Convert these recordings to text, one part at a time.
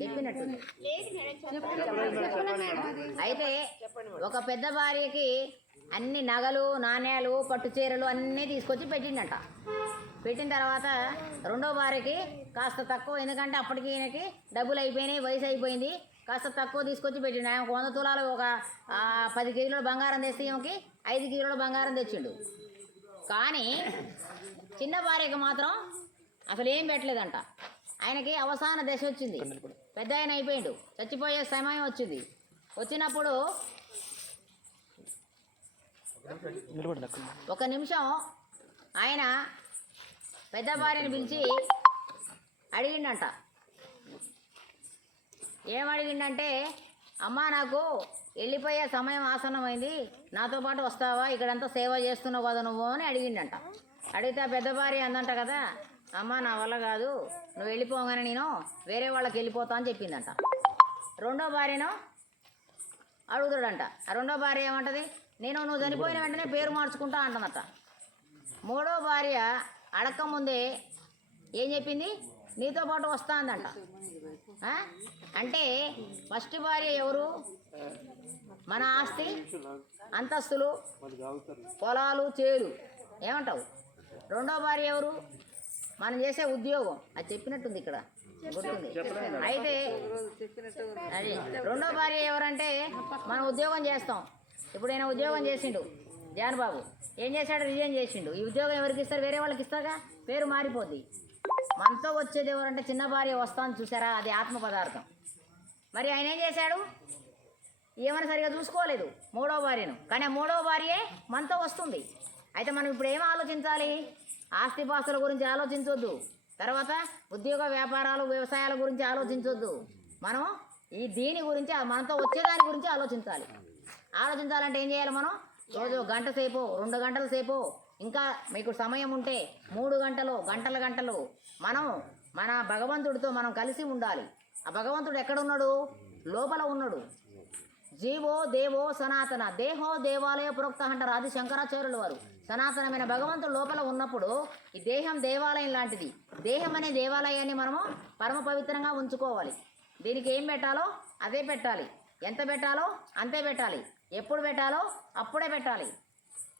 చెప్పినట్టు అయితే ఒక పెద్ద భార్యకి అన్ని నగలు నాణ్యాలు పట్టు చీరలు అన్నీ తీసుకొచ్చి పెట్టిండట. పెట్టిన తర్వాత రెండో భార్యకి కాస్త తక్కువ ఎందుకంటే అప్పటికి ఈయనకి డబ్బులు అయిపోయినాయి వయసు అయిపోయింది. కాస్త తక్కువ తీసుకొచ్చి పెట్టిండు. ఆయన వంద తులాలు ఒక పది కిలోల బంగారం తెస్తే ఈమెకి ఐదు కిలోల బంగారం తెచ్చిండు. కానీ చిన్న భార్యకి మాత్రం అసలు ఏం పెట్టలేదంట. ఆయనకి అవసాన దశ వచ్చింది. పెద్ద ఆయన అయిపోయిండు. చచ్చిపోయే సమయం వచ్చింది. వచ్చినప్పుడు ఒక నిమిషం ఆయన పెద్ద భార్యని పిలిచి అడిగిండంట. ఏం అడిగిండంటే అమ్మా నాకు వెళ్ళిపోయే సమయం ఆసన్నమైంది. నాతో పాటు వస్తావా? ఇక్కడంతా సేవ చేస్తున్నావు కదా నువ్వు అని అడిగిండంట. అడిగితే పెద్ద భార్య అందంట కదా అమ్మ నా వల్ల కాదు. నువ్వు వెళ్ళిపోగానే నేను వేరే వాళ్ళకి వెళ్ళిపోతా అని చెప్పిందంట. రెండో భార్యను అడుగుతాడంట. ఆ రెండో భార్య ఏమంటది? నేను నువ్వు చనిపోయిన వెంటనే పేరు మార్చుకుంటా అంటుందట. మూడో భార్య అడక్క ముందే ఏం చెప్పింది? నీతో పాటు వస్తా అందంట. అంటే ఫస్ట్ భార్య ఎవరు? మన ఆస్తి అంతస్తులు పొలాలు చేలు. ఏమంటావు? రెండో భార్య ఎవరు? మనం చేసే ఉద్యోగం. అది చెప్పినట్టుంది ఇక్కడ. గుర్తుంది. అయితే అది రెండో భార్య ఎవరంటే మనం ఉద్యోగం చేస్తాం. ఇప్పుడు ఆయన ఉద్యోగం చేసిండు. జాన్ బాబు. ఏం చేశాడు? రిజైన్ చేసిండు. ఈ ఉద్యోగం ఎవరికి ఇస్తారు? వేరే వాళ్ళకి ఇస్తారుగా? పేరు మారిపోద్ది. మనతో వచ్చేది ఎవరంటే చిన్న భార్య వస్తాను చూసారా? అది ఆత్మ పదార్థం. మరి ఆయన ఏం చేశాడు? ఏమైనా సరిగా చూసుకోలేదు మూడో భార్యను. కానీ ఆ మూడో భార్యే మనతో వస్తుంది. అయితే మనం ఇప్పుడు ఏం ఆలోచించాలి? ఆస్తిపాస్తుల గురించి ఆలోచించొద్దు. తర్వాత ఉద్యోగ వ్యాపారాలు వ్యవసాయాల గురించి ఆలోచించొద్దు. మనం ఈ దీని గురించి మనతో వచ్చేదాని గురించి ఆలోచించాలి. ఆలోచించాలంటే ఏం చేయాలి మనం? రోజు గంట సేపు రెండు గంటల సేపు ఇంకా మీకు సమయం ఉంటే మూడు గంటలు గంటల గంటలు మనం మన భగవంతుడితో మనం కలిసి ఉండాలి. ఆ భగవంతుడు ఎక్కడున్నాడు లోపల ఉన్నాడు. జీవో దేవో సనాతన. దేహో దేవాలయ ప్రోక్త అంటారు ఆది శంకరాచార్యుల వారు. సనాతనమైన భగవంతుడు లోపల ఉన్నప్పుడు ఈ దేహం దేవాలయం లాంటిది. దేహం అనే దేవాలయాన్ని మనము పరమ పవిత్రంగా ఉంచుకోవాలి. దీనికి ఏం పెట్టాలో అదే పెట్టాలి. ఎంత పెట్టాలో అంతే పెట్టాలి. ఎప్పుడు పెట్టాలో అప్పుడే పెట్టాలి.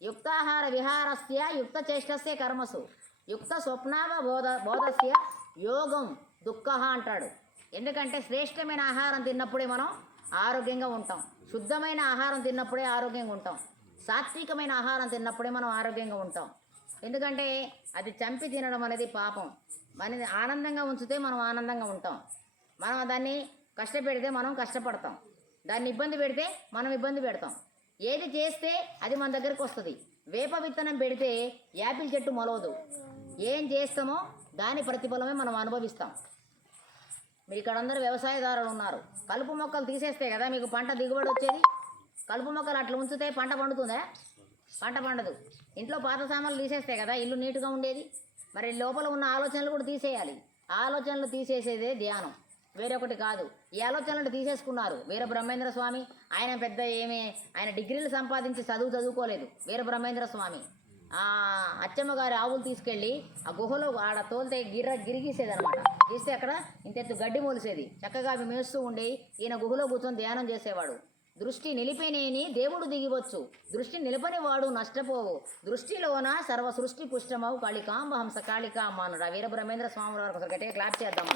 యుక్తాహార విహారస్య యుక్త చేష్టస్య కర్మసు. యుక్త స్వప్నావ బోధ బోధస్య యోగం దుఃఖ అంటాడు. ఎందుకంటే శ్రేష్టమైన ఆహారం తిన్నప్పుడే మనం ఆరోగ్యంగా ఉంటాం. శుద్ధమైన ఆహారం తిన్నప్పుడే ఆరోగ్యంగా ఉంటాం. సాత్వికమైన ఆహారం తిన్నప్పుడే మనం ఆరోగ్యంగా ఉంటాం. ఎందుకంటే అది చంపి తినడం అనేది పాపం. మనది ఆనందంగా ఉంచితే మనం ఆనందంగా ఉంటాం. మనం దాన్ని కష్టపెడితే మనం కష్టపడతాం. దాన్ని ఇబ్బంది పెడితే మనం ఇబ్బంది పెడతాం. ఏది చేస్తే అది మన దగ్గరికి వస్తుంది. వేప విత్తనం పెడితే యాపిల్ చెట్టు మొలవదు. ఏం చేస్తామో దాని ప్రతిఫలమే మనం అనుభవిస్తాం. మీరు ఇక్కడ అందరూ వ్యవసాయదారులు ఉన్నారు. కలుపు మొక్కలు తీసేస్తే కదా మీకు పంట దిగుబడి వచ్చేది? కలుపు మొక్కలు అట్లా ఉంచితే పంట పండుతుందా? పంట పండదు. ఇంట్లో పాత సామాన్లు తీసేస్తే కదా ఇల్లు నీట్గా ఉండేది? మరి లోపల ఉన్న ఆలోచనలు కూడా తీసేయాలి. ఆలోచనలు తీసేసేదే ధ్యానం. వేరొకటి కాదు. ఈ ఆలోచనలు తీసేసుకున్నారు వీర బ్రహ్మేంద్ర స్వామి. ఆయన పెద్ద ఏమే ఆయన డిగ్రీలు సంపాదించి చదువు చదువుకోలేదు వీర బ్రహ్మేంద్ర స్వామి. అచ్చమ్మ గారి ఆవులు తీసుకెళ్ళి ఆ గుహలో ఆడ తోలితే గిర్ర గిరిగీసేదనమాట గీస్తే అక్కడ ఇంతెత్తు గడ్డి మొలిసేది. చక్కగా అవి మేస్తూ ఉండి ఈయన గుహలో కూర్చొని ధ్యానం చేసేవాడు. దృష్టి నిలిపినేని దేవుడు దిగివచ్చు. దృష్టి నిలపని వాడు నష్టపోవు. దృష్టిలోన సర్వ సృష్టి పుష్టమవు. కాళికాంబ హంస కాళికాంబ అన్నాడు. ఆ స్వామి వారికి ఒకసారి గట్టిగా క్లాప్ చేద్దాం